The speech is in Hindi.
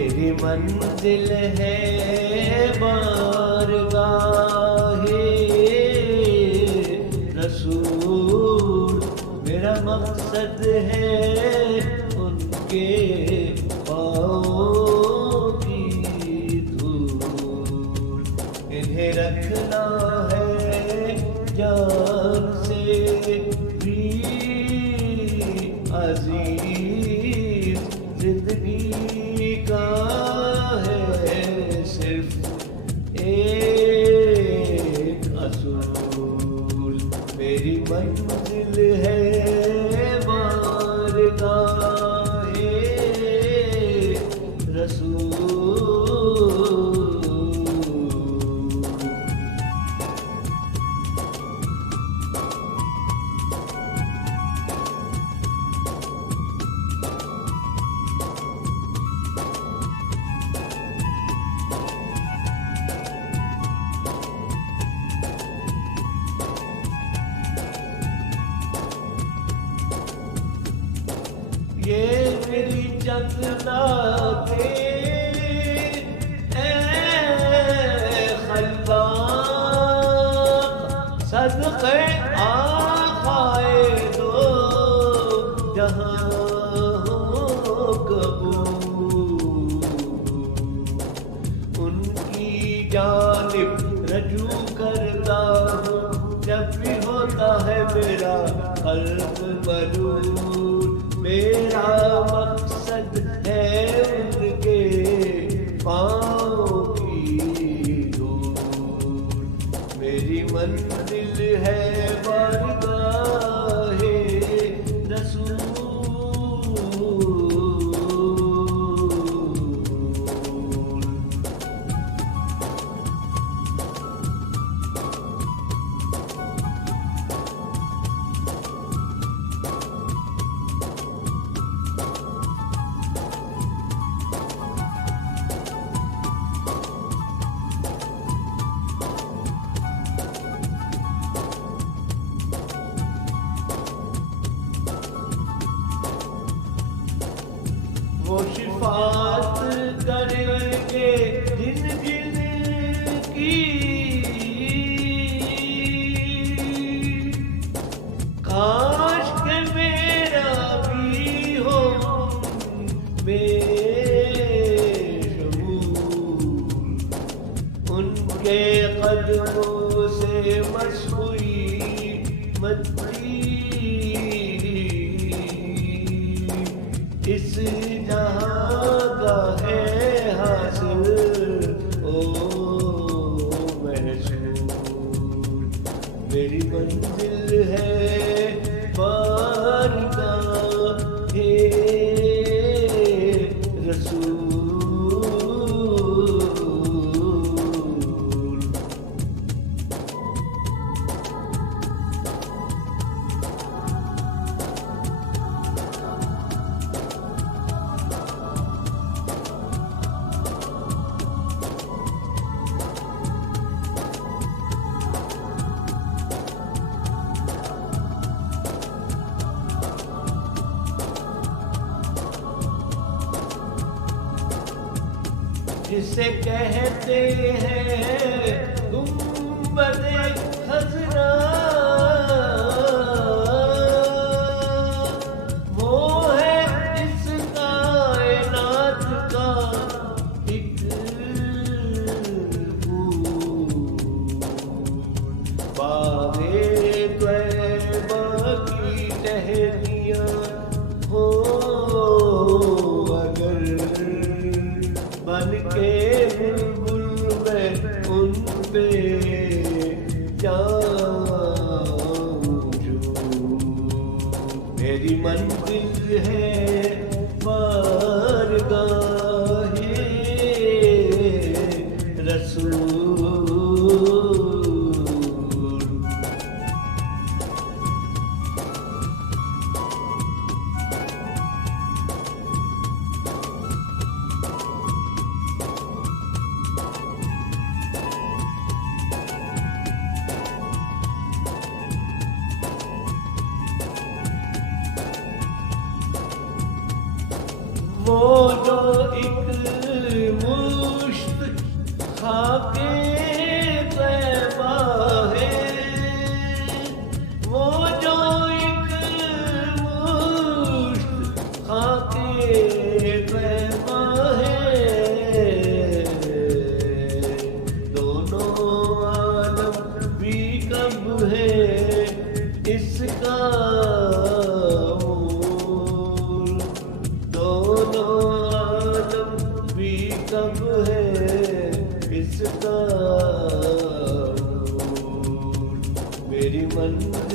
मेरी मंजिल है बारगाहे रसूल, मेरा मकसद है उनके पाँव की धूल। इन्हें रखना है जान से भी अजीज, जिंदगी का है सिर्फ एक असूल। मेरी मंजिल है बारगाहे रसूल। ये मेरी जन्नते खल्लाक, सदक़े आक़ाए दो जहां हो कबूल। उनकी जानिब रजू करता हूँ जब भी होता है मेरा क़ल्ब मलूल। मेरा मकसद है उनके पाँव की धूल। मेरी मंजिल है बारगाहे रसूल। वो शिफात करेंगे जिन जिन की, काश के मेरा भी हो बेशमूल। उनके कदमों से मसहुई मची इस जहां का है हासिल ओ महसूल। मेरी मंजिल है बारगाहे रसूल। जिसे कहते हैं गुंबदे खज़रा, वो है इस कायनात का एक फूल। बाग़े तैयबा की टहनियाँ हो अगर बन के बुलबुल में उन पे जाऊं जो। मेरी मंजिल है बारगाहे रसूल। इसका नूर मेरी मंजिल